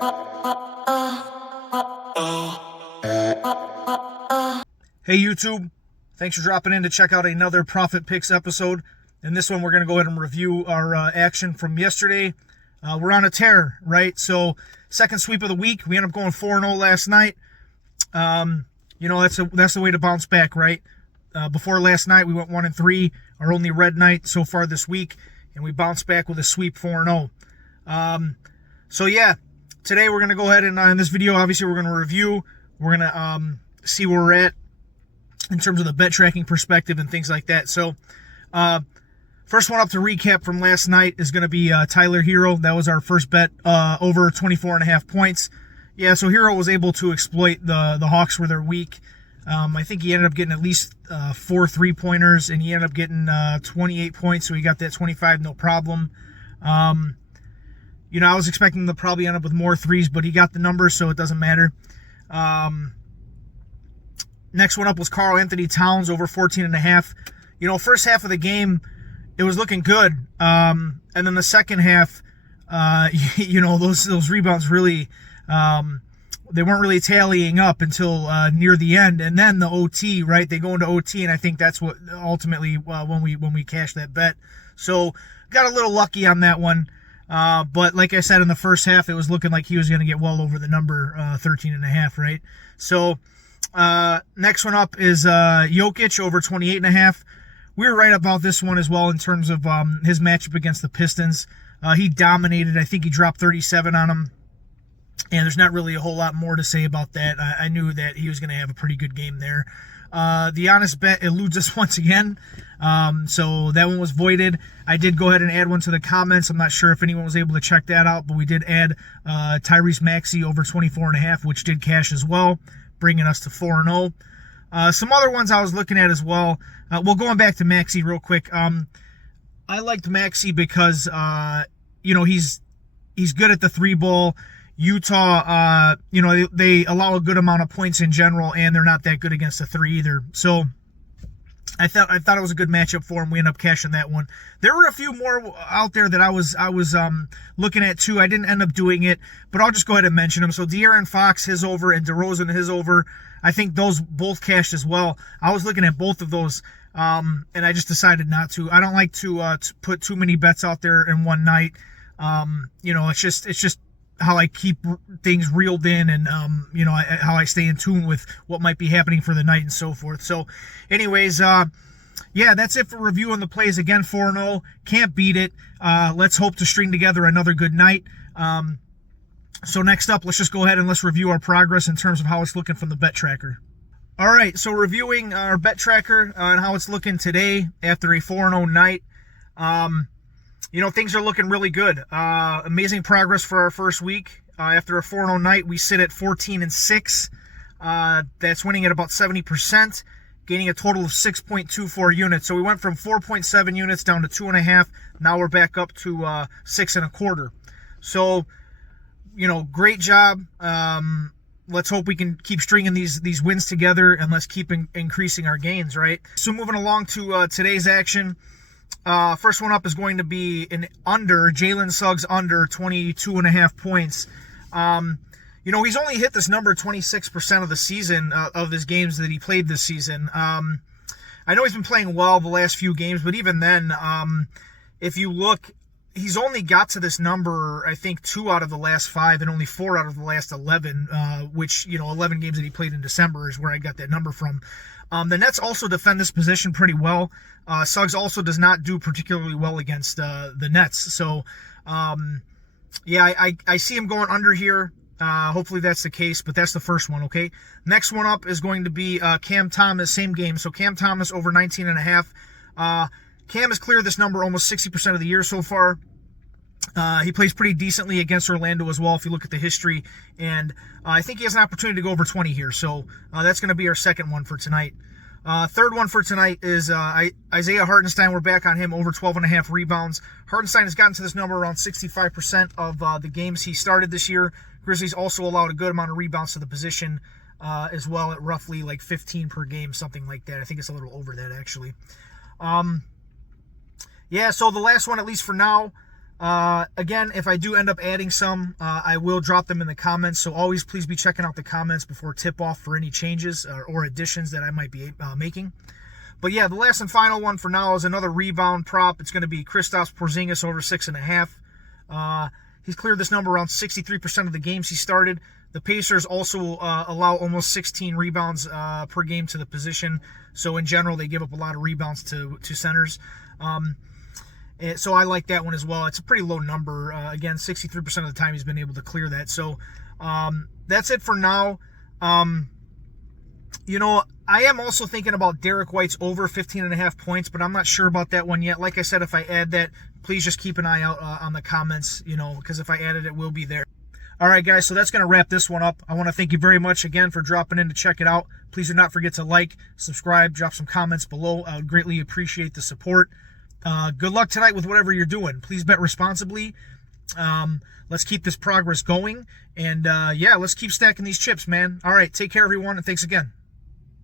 Hey YouTube, thanks for dropping in to check out another Profit Picks episode. In this one, we're going to go ahead and review our action from yesterday. We're on a tear, right? So, second sweep of the week. We ended up going 4-0 last night. That's the way to bounce back, right? Before last night, we went 1-3, our only red night so far this week, and we bounced back with a sweep 4-0. Today we're going to go ahead and in this video, obviously, we're going to review. We're going to see where we're at in terms of the bet tracking perspective and things like that. So, first one up to recap from last night is going to be Tyler Herro. That was our first bet, over 24.5 points. Yeah, so Herro was able to exploit the Hawks where they're weak. I think he ended up getting at least 4 3-pointers, and he ended up getting 28 points, so he got that 25 no problem. I was expecting him to probably end up with more threes, but he got the numbers, so it doesn't matter. Next one up was Karl-Anthony Towns over 14.5. First half of the game, it was looking good. And then the second half, those rebounds really, they weren't really tallying up until near the end. And then the OT, right? They go into OT, and I think that's what ultimately when we cashed that bet. So got a little lucky on that one. But like I said, in the first half, it was looking like he was going to get well over the number 13.5, right? So next one up is Jokic over 28.5. We were right about this one as well in terms of his matchup against the Pistons. He dominated. I think he dropped 37 on him. And there's not really a whole lot more to say about that. I knew that he was going to have a pretty good game there. The honest bet eludes us once again. So that one was voided. I did go ahead and add one to the comments. I'm not sure if anyone was able to check that out, but we did add Tyrese Maxey over 24.5, which did cash as well, bringing us to 4-0. Some other ones I was looking at as well. Going back to Maxey real quick. I liked Maxey because, he's good at the three ball. Utah, they allow a good amount of points in general, and they're not that good against the three either. So I thought it was a good matchup for him. We ended up cashing that one. There were a few more out there that I was looking at too. I didn't end up doing it, but I'll just go ahead and mention them. So De'Aaron Fox, his over, and DeRozan, his over. I think those both cashed as well. I was looking at both of those, and I just decided not to. I don't like to put too many bets out there in one night. It's just how I keep things reeled in, and how I stay in tune with what might be happening for the night and so forth. So anyways, that's it for reviewing the plays. Again, 4-0, can't beat it. Let's hope to string together another good night. So next up, let's just go ahead and let's review our progress in terms of how it's looking from the bet tracker. All right, so reviewing our bet tracker and how it's looking today after a 4-0 night. Things are looking really good. Amazing progress for our first week. After a 4-0 night, we sit at 14-6. That's winning at about 70%, gaining a total of 6.24 units. So we went from 4.7 units down to 2.5. Now we're back up to 6.25. So, great job. Let's hope we can keep stringing these wins together, and let's keep increasing our gains, right? So moving along to today's action. First one up is going to be an under, Jalen Suggs under 22.5 points. He's only hit this number 26% of the season, of his games that he played this season. I know he's been playing well the last few games, but even then, if you look, he's only got to this number, I think, 2 out of the last 5 and only 4 out of the last 11, which, 11 games that he played in December is where I got that number from. The Nets also defend this position pretty well. Suggs also does not do particularly well against the Nets. So, I see him going under here. Hopefully that's the case, but that's the first one, okay? Next one up is going to be Cam Thomas, same game. So Cam Thomas over 19.5. Cam has cleared this number almost 60% of the year so far. He plays pretty decently against Orlando as well, if you look at the history. And I think he has an opportunity to go over 20 here. So that's going to be our second one for tonight. Third one for tonight is Isaiah Hartenstein. We're back on him, over 12.5 rebounds. Hartenstein has gotten to this number around 65% of the games he started this year. Grizzlies also allowed a good amount of rebounds to the position as well, at roughly like 15 per game, something like that. I think it's a little over that, actually. So the last one, at least for now, Again, if I do end up adding some, I will drop them in the comments. So always please be checking out the comments before tip-off for any changes or additions that I might be making. But yeah, the last and final one for now is another rebound prop. It's going to be Kristaps Porzingis over 6.5. He's cleared this number around 63% of the games he started. The Pacers also allow almost 16 rebounds per game to the position. So in general, they give up a lot of rebounds to centers. So I like that one as well. It's a pretty low number. Again, 63% of the time he's been able to clear that. So that's it for now. I am also thinking about Derek White's over 15.5 points, but I'm not sure about that one yet. Like I said, if I add that, please just keep an eye out on the comments, because if I add it, it will be there. All right, guys, so that's going to wrap this one up. I want to thank you very much again for dropping in to check it out. Please do not forget to like, subscribe, drop some comments below. I would greatly appreciate the support. Good luck tonight with whatever you're doing. Please bet responsibly. Let's keep this progress going. And, let's keep stacking these chips, man. All right, take care, everyone, and thanks again.